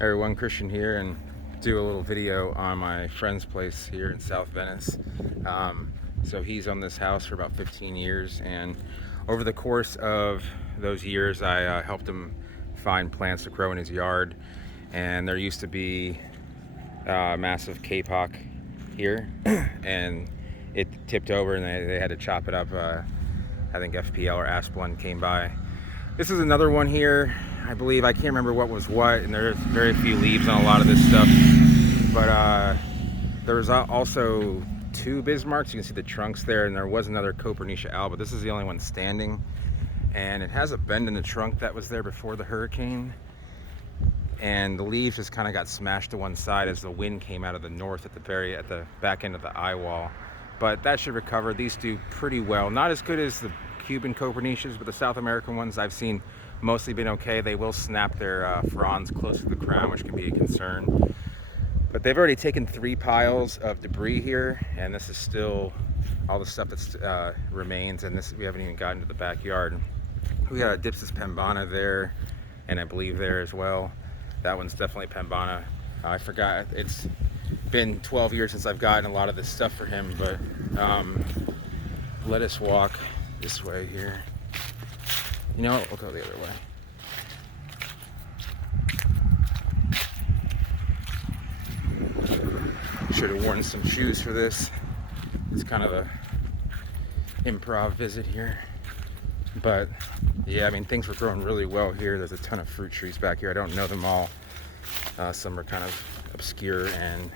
Everyone, Christian here, and do a little video on my friend's place here in South Venice. So he's on this house for about 15 years, and over the course of those years I helped him find plants to grow in his yard. And there used to be massive kapok here and it tipped over and they had to chop it up. I think FPL or Asplund came by. This is another one here. I believe, I can't remember what was what, and there's very few leaves on a lot of this stuff. But there's also two Bismarcks. You can see the trunks there, and there was another Copernicia alba. This is the only one standing, and it has a bend in the trunk that was there before the hurricane. And the leaves just kind of got smashed to one side as the wind came out of the north at the back end of the eye wall. But that should recover. These do pretty well. Not as good as the Cuban Copernicias, but the South American ones I've seen mostly been okay. They will snap their fronds close to the crown, which can be a concern. But they've already taken 3 piles of debris here, and this is still all the stuff that remains, and this we haven't even gotten to the backyard. We got a Dipsis pembana there, and I believe there as well. That one's definitely pembana. I forgot, it's been 12 years since I've gotten a lot of this stuff for him, but let us walk this way here. You know what? We'll go the other way. Should have worn some shoes for this. It's kind of a improv visit here. But yeah, I mean, things were growing really well here. There's a ton of fruit trees back here. I don't know them all. Some are kind of obscure, and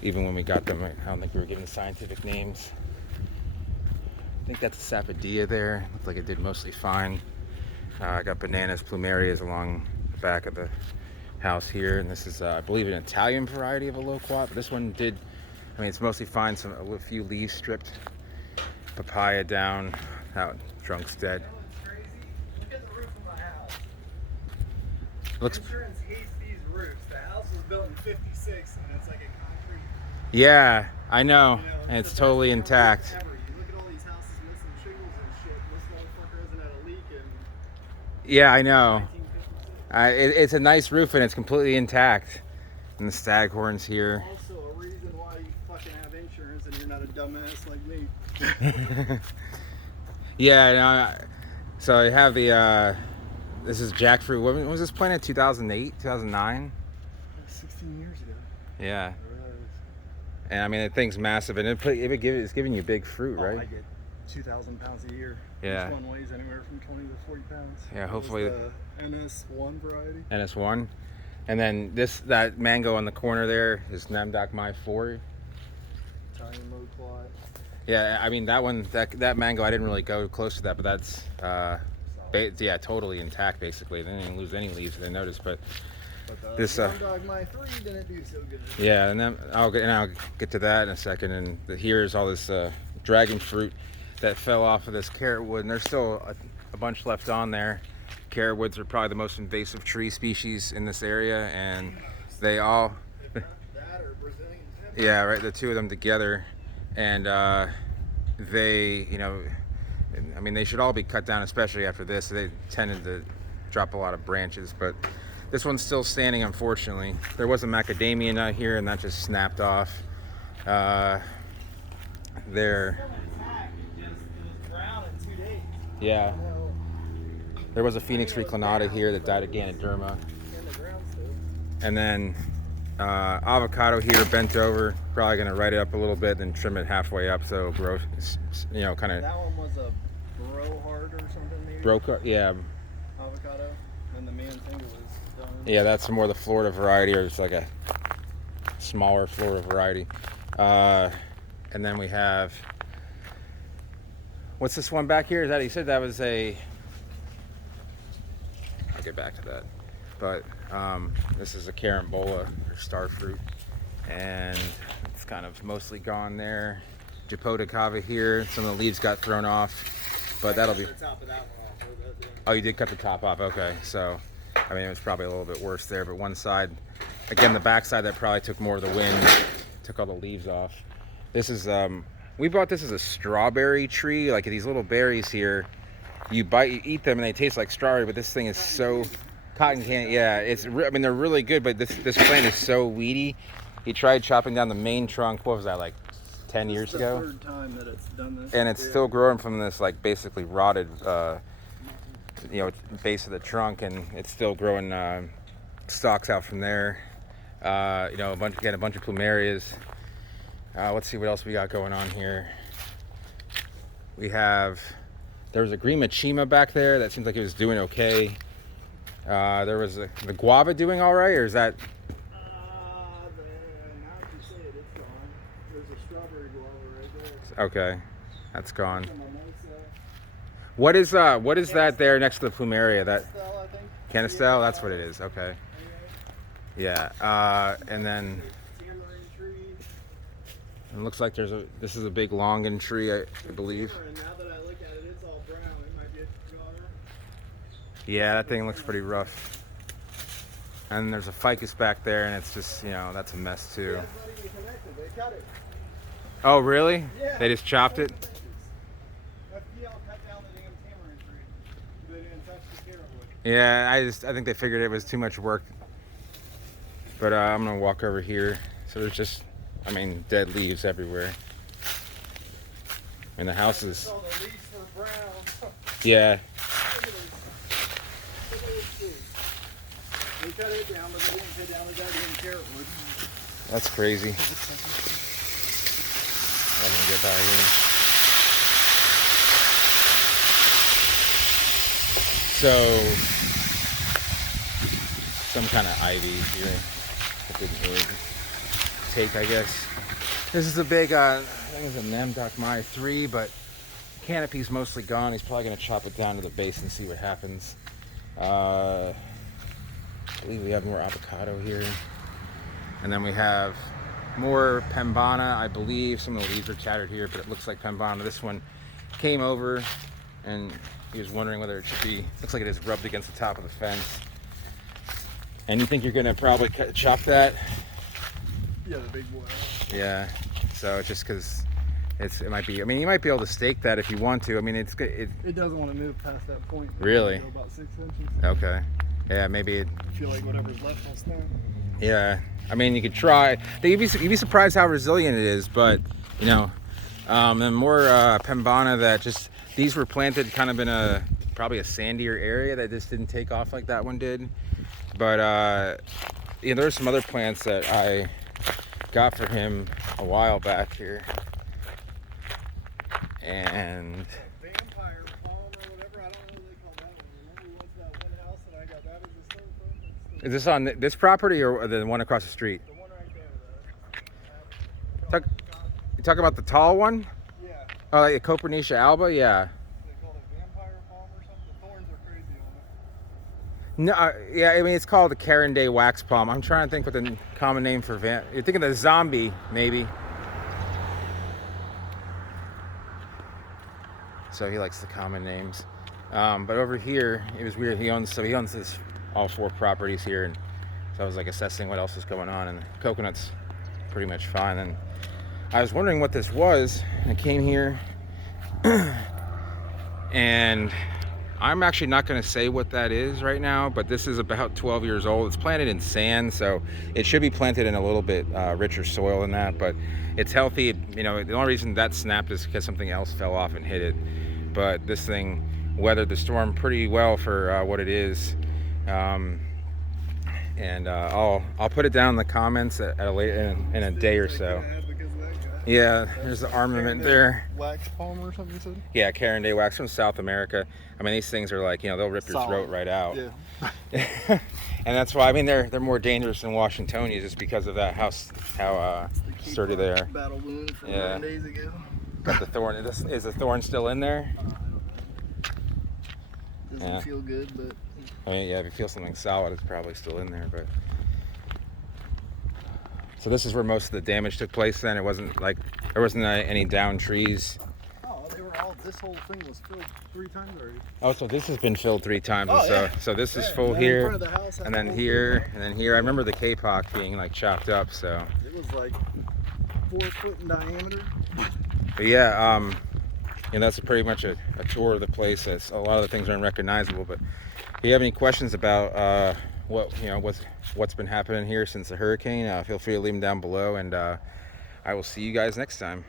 even when we got them, I don't think we were given scientific names. I think that's a Sapodilla there. Looked like it did mostly fine. I got bananas, plumerias along the back of the house here, and this is, I believe, an Italian variety of a loquat. But this one did, I mean, it's mostly fine. A few leaves stripped. Papaya down. That trunk's dead. Look at the roof of my house. Looks. Insurance hates these roofs. The house was built in '56, and it's like a concrete. Yeah, I know, You know, and it's the totally best intact. ever. You look at all these houses missing shingles and shit. And this motherfucker hasn't had a leak in Yeah, I know. 1956. It's a nice roof, and it's completely intact. And the staghorns here. Also, a reason why you fucking have insurance and you're not a dumbass like me. Yeah, I know. So I have the. This is jackfruit. When was this planted? 2008, 2009. 16 years ago. Yeah. And I mean, the thing's massive, and it's giving you big fruit, right? I get 2,000 pounds a year. Yeah. Each one weighs anywhere from 20 to 40 pounds. Yeah, hopefully. The NS1 variety. NS1. And then that mango on the corner there is Namdak Mai 4. Italian loquat. Yeah, I mean, that one, that mango, I didn't really go close to that, but that's yeah, totally intact basically. They didn't lose any leaves, I noticed. But this Dog My 3 didn't do so good. yeah, and then I'll get to that in a second. And here's all this dragon fruit that fell off of this carrot wood, and there's still a bunch left on there. Carrot woods are probably the most invasive tree species in this area, and they all That or Brazilian pepper. yeah, right, the two of them together, and they, you know, I mean, they should all be cut down, especially after this. They tended to drop a lot of branches, but this one's still standing, unfortunately. There was a macadamia nut here, and that just snapped off. There. It was brown in 2 days. Yeah. There was a Phoenix reclinata here that died of Ganoderma. In the ground still. And then avocado here bent over. Probably going to write it up a little bit, then trim it halfway up so it'll grow, you know, kind of. That one was a bro hard or something maybe. Broke, yeah. Avocado. And the Mantinga was done. Yeah, that's more the Florida variety, or it's like a smaller Florida variety. And then we have, what's this one back here? Is that, you said that was a, I'll get back to that. But this is a carambola, or star fruit, and it's kind of mostly gone there. Japota cava here. Some of the leaves got thrown off, but that'll be. The top of that one off. Oh, you did cut the top off. Okay, so I mean, it was probably a little bit worse there, but one side, again, the back side that probably took more of the wind, took all the leaves off. This is we bought this as a strawberry tree. Like these little berries here, you eat them and they taste like strawberry, but this thing is so Cotton candy, yeah. I mean, they're really good, but this plant is so weedy. He tried chopping down the main trunk. What was that, like 10 This years is the ago? third time that it's done this. And it's still growing from this like basically rotted, base of the trunk, and it's still growing stalks out from there. A bunch of plumerias. Let's see what else we got going on here. There was a green machima back there that seems like it was doing okay. There was the guava doing all right, or is that? Now that you say it, it's gone. There's a strawberry guava right there. Okay, that's gone. Some mimosa. What is that there next to the plumeria? That Canistel, I think. Canistel? That's what it is. Okay. Yeah. And then Tamarind tree. it looks like this is a big longan tree, I believe. And now that I look at it, it's all brown. It might be a jar. Yeah, that thing looks pretty rough. And there's a ficus back there, and it's just, that's a mess too. Yeah, it's not even connected. They cut it. Oh, really? Yeah. They just chopped it? FDL cut down the damn tamarind tree. They didn't touch the carrot wood. Yeah, I think they figured it was too much work. But I'm gonna walk over here. So there's just, dead leaves everywhere. And the house is, So the leaves were brown. yeah. Look at this. Look at this tree. They cut it down, but they didn't cut down the goddamn carrot wood. That's crazy. Let me get back here. So, some kind of ivy here. That didn't really take, I guess. This is a big, I think it's a Namdok Mai 3, but canopy's mostly gone. He's probably going to chop it down to the base and see what happens. I believe we have more avocado here. And then we have more pembana, I believe. Some of the leaves are tattered here, but it looks like pembana. This one came over and he was wondering whether it should be, looks like it is rubbed against the top of the fence. And you think you're gonna probably chop that? Yeah, the big boy. Yeah, so it's just because it might be, you might be able to stake that if you want to. It's good. It doesn't want to move past that point. Really? Go about 6 inches. Okay. Yeah, maybe it, I feel like whatever's left will stand. yeah. You could try. You'd be surprised how resilient it is, but and more pembana that just, these were planted kind of in probably a sandier area that just didn't take off like that one did. But there's some other plants that I got for him a while back here, and Vampire palm or whatever. I don't know what they call that one. Remember once that one house that I got that as a stone from? is this on this property or the one across the street? The one right there. You talk about the tall one? Yeah. Oh, like Copernicia alba, yeah. They call it vampire palm or something. The thorns are crazy on it. No, yeah, it's called the Karen Day wax palm. I'm trying to think what the common name for you're thinking the zombie, maybe. So he likes the common names. But over here, it was weird. He owns this all 4 properties here, and so I was like assessing what else is going on. And the coconut's pretty much fine. And I was wondering what this was. I came here, and I'm actually not going to say what that is right now, but this is about 12 years old. It's planted in sand, so it should be planted in a little bit richer soil than that, but it's healthy. The only reason that snapped is because something else fell off and hit it. But this thing weathered the storm pretty well for what it is. And I'll put it down in the comments at a later in a day or so. Yeah, there's the armament there. Wax palm or something you said? Yeah, Karen Day wax from South America. These things are like, they'll rip your throat right out. Yeah. And that's why, they're more dangerous than Washingtonias just because of that, how sturdy they are. Battle wound from Yeah. 9 days ago. Got the thorn. Is the thorn still in there? Doesn't Yeah. feel good, but Yeah, if you feel something solid, it's probably still in there. But so this is where most of the damage took place. Then it wasn't like there wasn't any down trees. oh, they were all. This whole thing was filled 3 times already. Oh, so this has been filled 3 times. Oh, and yeah. So this is Yeah, full and in here, front of the house, and then here, and then here. I remember the kapok being like chopped up. So. It was like 4 foot in diameter. But yeah, that's pretty much a tour of the place. A lot of the things are unrecognizable, but If you have any questions about what's been happening here since the hurricane, feel free to leave them down below, and I will see you guys next time.